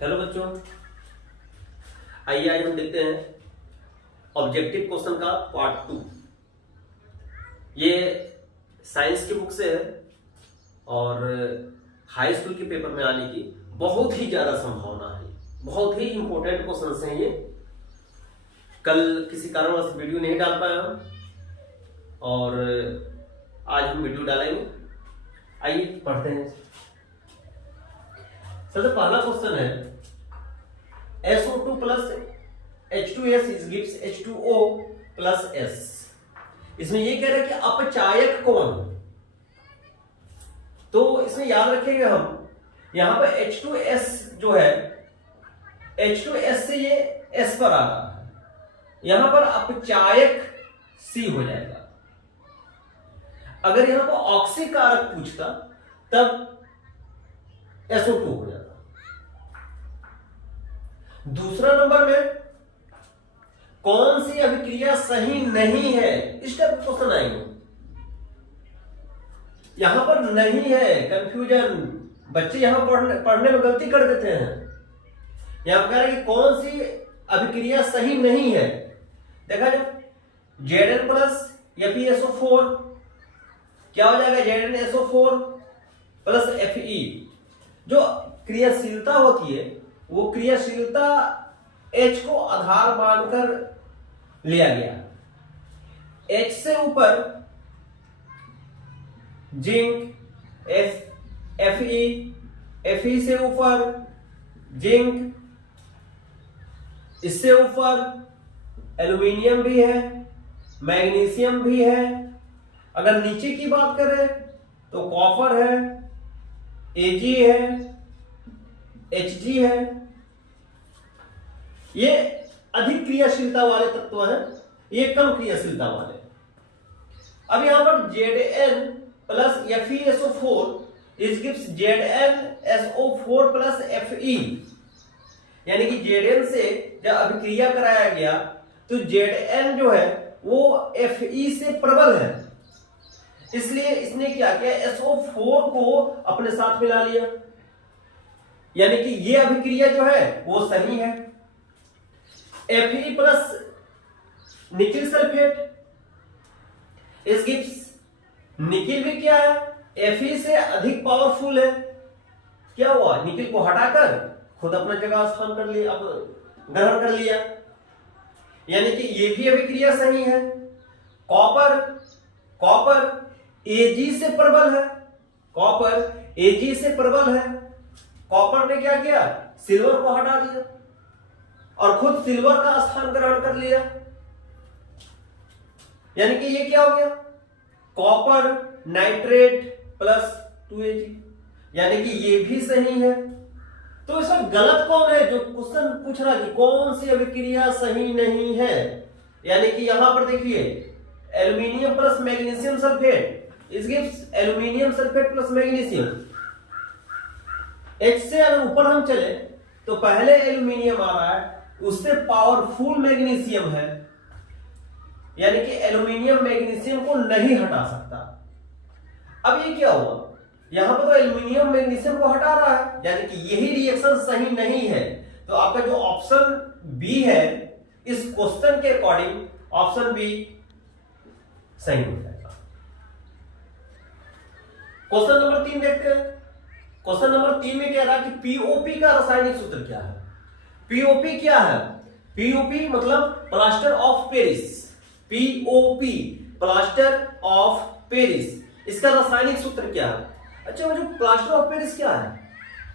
Hello बच्चों, आइए आज हम देखते हैं ऑब्जेक्टिव क्वेश्चन का पार्ट 2। ये साइंस की बुक से है और हाई स्कूल के पेपर में आने की बहुत ही ज्यादा संभावना है। बहुत ही इंपॉर्टेंट क्वेश्चन हैं ये। कल किसी कारणवश वीडियो नहीं डाल पाए हम और आज हम वीडियो डालेंगे। आइए पढ़ते हैं। सबसे पहला क्वेश्चन है SO2 plus H2S gives H2O plus S। इसमें ये कह रहे हैं कि अपचायक कौन है। तो इसमें याद रखेंगे हम यहां पर H2S जो है H2S से ये S पर आ रहा है, यहां पर अपचायक C हो जाएगा। अगर यहां पर ऑक्सीकारक पूछता तब SO2 हो जाता। दूसरा नंबर में कौन सी अभिक्रिया सही नहीं है, इस टाइप का क्वेश्चन आएंगे। यहां पर नहीं है, कंफ्यूजन, बच्चे यहां पढ़ने में गलती कर देते हैं। यहां पर कह रहे हैं कि कौन सी अभिक्रिया सही नहीं है। देखा जाए Zn प्लस FeSO4 क्या हो जाएगा, ZnSO4 प्लस Fe। जो क्रियाशीलता होती है वो क्रियाशीलता H को आधार मानकर लिया गया। H से ऊपर जिंक, Fe से ऊपर जिंक, इससे ऊपर एल्यूमिनियम भी है, मैग्नीशियम भी है। अगर नीचे की बात करें तो कॉपर है, Ag है, Hg है। ये अधिक क्रियाशीलता वाले तत्व हैं, ये कम क्रियाशीलता वाले। अब यहां पर Zn plus FeSO4 is gives ZnSO4 plus Fe। यानी कि Zn से जब अभिक्रिया कराया गया तो Zn जो है वो Fe से प्रबल है, इसलिए इसने क्या किया, SO4 को अपने साथ मिला लिया। यानी कि ये अभिक्रिया जो है वो सही है। Fe प्लस निकिल सल्फेट इस गिव्स, निकिल भी क्या है, Fe से अधिक पावरफुल है। क्या हुआ, निकिल को हटाकर खुद अपना जगह स्थान कर लिया, ग्रहण कर लिया। यानी कि ये भी अभिक्रिया सही है। कॉपर Ag से प्रबल है, कॉपर Ag से प्रबल है। कॉपर ने क्या किया, सिल्वर को हटा दिया और खुद सिल्वर का स्थान ग्रहण कर लिया। यानी कि ये क्या हो गया, कॉपर नाइट्रेट प्लस 2Ag। यानी कि ये भी सही है। तो इसमें गलत कौन है, जो क्वेश्चन पूछ रहा है कि कौन सी अभिक्रिया सही नहीं है। यानी कि यहां पर देखिए एल्यूमिनियम प्लस मैग्नीशियम सल्फेट इस gives aluminium sulphate plus magnesium. H से अगर ऊपर हम चले तो पहले एल्यूमिनियम आ रहा है, उससे पावरफुल मैग्नीशियम है। यानी कि एल्यूमिनियम मैग्नीशियम को नहीं हटा सकता। अब ये क्या हुआ, यहां पर तो एल्यूमिनियम मैग्नीशियम को हटा रहा है, यानी कि यही रिएक्शन सही नहीं है। तो आपका जो ऑप्शन बी है इस क्वेश्चन के अकॉर्डिंग ऑप्शन बी सही हो जाएगा। क्वेश्चन नंबर 3 देखते हैं। क्वेश्चन नंबर 3 में कह रहा है कि पीओपी का रासायनिक सूत्र क्या है। पीओपी क्या है, पीओपी मतलब plaster of Paris. POP plaster of Paris, इसका रासायनिक सूत्र क्या है। अच्छा, वो जो प्लास्टर ऑफ पेरिस क्या है,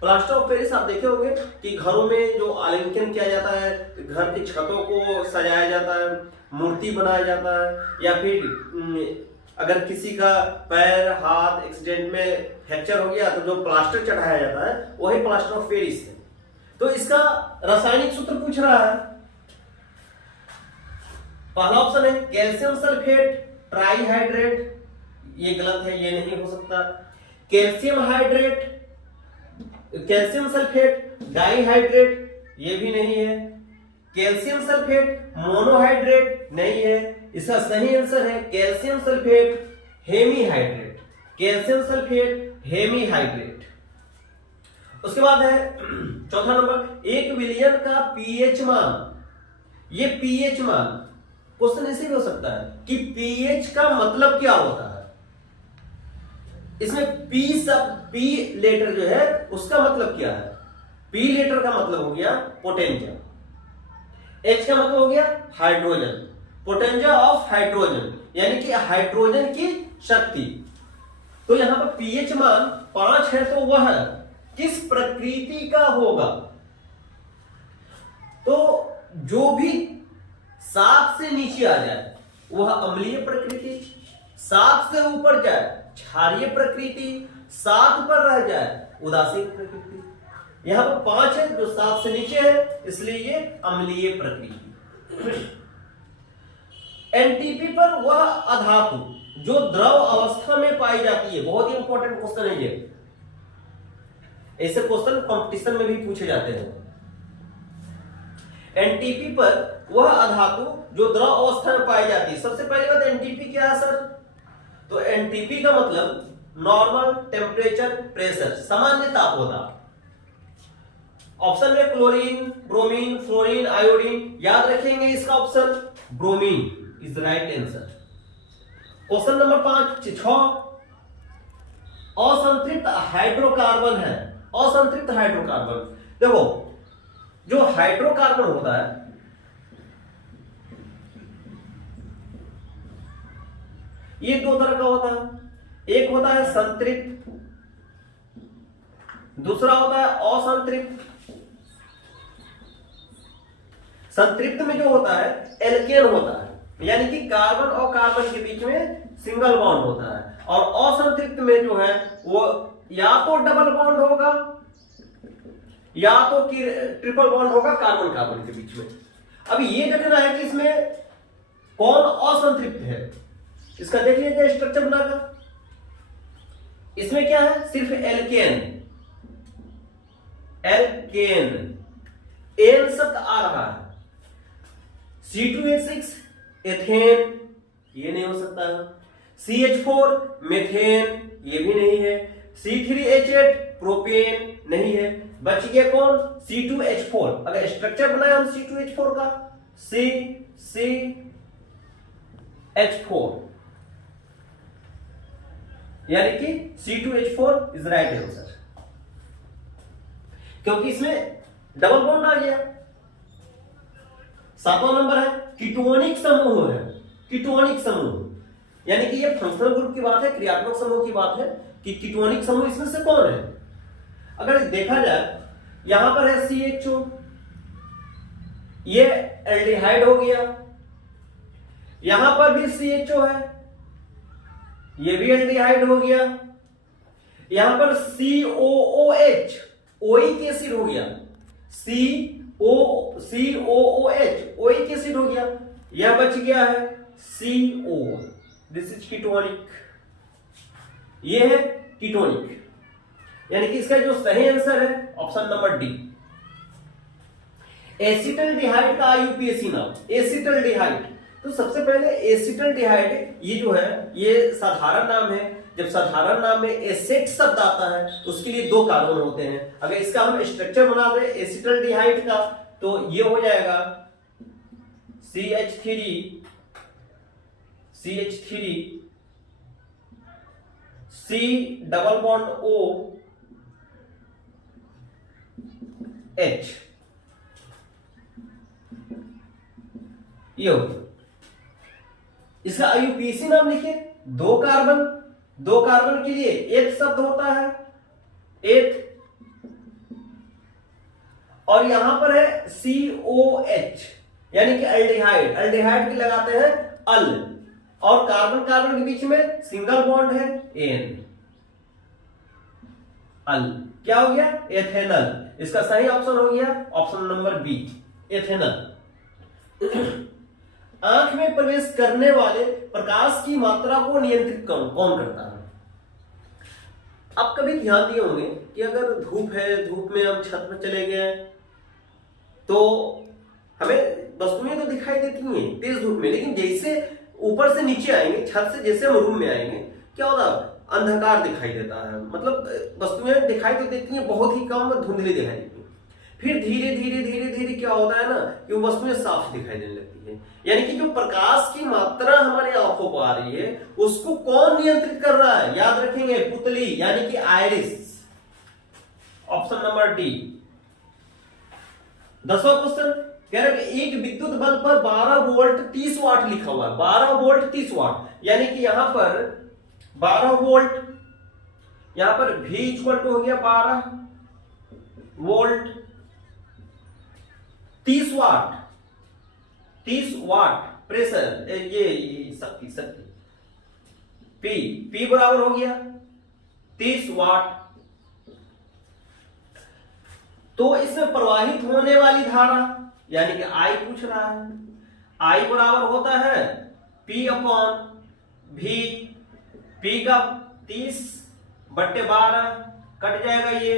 प्लास्टर ऑफ पेरिस आप देखे होंगे कि घरों में जो आलिंगन किया जाता है, घर की छतों को सजाया जाता है, मूर्ति बनाया जाता है, या फिर अगर किसी का पैर हाथ एक्सीडेंट में फ्रैक्चर हो गया तो जो प्लास्टर चढ़ाया जाता है वही प्लास्टर ऑफ पेरिस है। तो इसका रासायनिक सूत्र पूछ रहा है। पहला ऑप्शन है कैल्शियम सल्फेट ट्राइहाइड्रेट, ये गलत है, ये नहीं हो सकता। Calcium hydrate, calcium sulphate dihydrate, ये भी नहीं है। कैल्शियम सल्फेट मोनोहाइड्रेट नहीं है। इसका सही आंसर है calcium sulphate hemihydrate. Calcium sulphate hemihydrate. उसके बाद है चौथा नंबर, एक विलयन का पीएच मान, ये पीएच मान क्वेश्चन ऐसे भी हो सकता है कि पीएच का मतलब क्या होता है। इसमें पी लेटर जो है उसका मतलब क्या है। पी लेटर का मतलब हो गया पोटेंशियल, एच का मतलब हो गया हाइड्रोजन, पोटेंशियल ऑफ हाइड्रोजन यानी कि हाइड्रोजन की शक्ति। तो यहां पर पीएच मान 5 है तो वह किस प्रकृति का होगा। तो जो भी 7 से नीचे आ जाए वह अम्लीय प्रकृति, 7 से ऊपर जाए क्षारीय प्रकृति, 7 पर रह जाए उदासीन प्रकृति। यहां पर 5 है जो 7 से नीचे है इसलिए ये अम्लीय प्रकृति। एनटीपी पर वह अधातु जो द्रव अवस्था में पाई जाती है, बहुत ही इंपॉर्टेंट क्वेश्चन है ये, ऐसे क्वेश्चन कंपटीशन में भी पूछे जाते हैं। एनटीपी पर वह अधातु जो द्रव अवस्था में पाई जाती है। सबसे पहले बात एनटीपी क्या है सर, तो एनटीपी का मतलब नॉर्मल टेम्परेचर प्रेशर, सामान्य तापमान। ऑप्शन में क्लोरीन, ब्रोमीन, फ्लोरीन, आयोडीन, याद रखेंगे इसका option bromine is the right answer. Question number 6, असंतृप्त हाइड्रोकार्बन है। असंतृप्त हाइड्रोकार्बन, देखो जो हाइड्रोकार्बन होता है ये 2 तरह का होता है। एक होता है संतृप्त, दूसरा होता है असंतृप्त। संतृप्त में जो होता है एल्केन होता है यानी कि कार्बन और कार्बन के बीच में सिंगल बॉन्ड होता है, और असंतृप्त में जो है वो या तो डबल बॉन्ड होगा या तो ट्रिपल बॉन्ड होगा कार्बन कार्बन के बीच में। अब ये देखना है कि इसमें कौन असंतृप्त है। इसका देख लीजिए स्ट्रक्चर बनाकर, इसमें क्या है सिर्फ एल्केन, एल्केन एन शब्द आ रहा है। C2H6 एथेन, ये नहीं हो सकता है। CH4 मेथेन, ये भी नहीं है। C3H8 प्रोपेन, नहीं है। बच गया कौन, C2H4। अगर स्ट्रक्चर बनाए हम C2H4 का, CH4 यानी कि C2H4 इज राइट आंसर, क्योंकि इसमें डबल बॉन्ड आ गया। 7वां नंबर है कीटोनिक समूह है। कीटोनिक समूह यानी कि ये फंक्शनल ग्रुप की बात है, क्रियात्मक समूह की बात है कि कीटोनिक समूह इसमें से कौन है। अगर देखा जाए यहां पर है CHO, ये एल्डिहाइड हो गया। यहां पर भी CHO है, ये भी एल्डिहाइड हो गया। यहां पर COOH, ओइक एसिड हो गया। COOH ओइक एसिड हो गया। यह बच गया है CO, दिस इज कीटोनिक, ये है कीटोनिक। यानी कि इसका जो सही आंसर है ऑप्शन नंबर डी। एसिटल्डिहाइड का IUPAC नाम, एसिटल्डिहाइड। तो सबसे पहले एसिटल्डिहाइड ये जो है ये साधारण नाम है। जब साधारण नाम में एसेट शब्द आता है उसके लिए 2 कार्बन होते हैं। अगर इसका हम स्ट्रक्चर बना दें एसिटल्डिहाइड का तो ये हो जाएगा CH3 C double bond O H, ये हो गया। इसका IUPAC नाम लिखिए। 2 कार्बन के लिए एक शब्द होता है एक, और यहां पर है COH यानी कि एल्डिहाइड। एल्डिहाइड की लगाते हैं अल, और कार्बन कार्बन के बीच में सिंगल बॉन्ड है एन, अल। क्या हो गया, एथेनल। इसका सही ऑप्शन हो गया ऑप्शन नंबर बी, एथेनल। आंख में प्रवेश करने वाले प्रकाश की मात्रा को नियंत्रित कौन करता है। आप कभी ध्यान दिए होंगे कि अगर धूप है, धूप में हम छत पर चले गए तो हमें वस्तुएं तो दिखाई देती हैं तेज धूप में, लेकिन जैसे ऊपर से नीचे आएंगे, छत से जैसे हम रूम में आएंगे, क्या होता है, अंधकार दिखाई देता है। मतलब वस्तुएं दिखाई तो देती हैं, बहुत ही कम धुंधली दिखाई देती हैं। फिर धीरे धीरे धीरे धीरे क्या होता है ना कि वो वस्तुएं साफ दिखाई देने लगती है। यानी कि जो प्रकाश की मात्रा हमारे आंखों को आ रही है उसको कौन नियंत्रित कर रहा है? याद रखेंगे, पुतली यानी कि आइरिस। Option number D. 10वां क्वेश्चन कह रहा है कि एक विद्युत बल्ब पर 12 वोल्ट 30 वाट लिखा हुआ है। 12 वोल्ट 30 वाट यानी कि यहां पर 12 वोल्ट, यहां पर V इक्वल टू हो गया 12 वोल्ट 30 वाट, 30 वाट प्रेशर, ये शक्ति P बराबर हो गया 30 वाट। तो इसमें प्रवाहित होने वाली धारा यानी कि I पूछ रहा है, I बराबर होता है P अपॉन V। P का 30/12 कट जाएगा, ये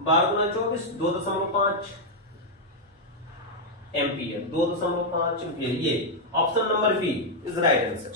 12 गुना 24 2.5 एम्पियर, 2.5 एम्पियर। ये option number B is right answer.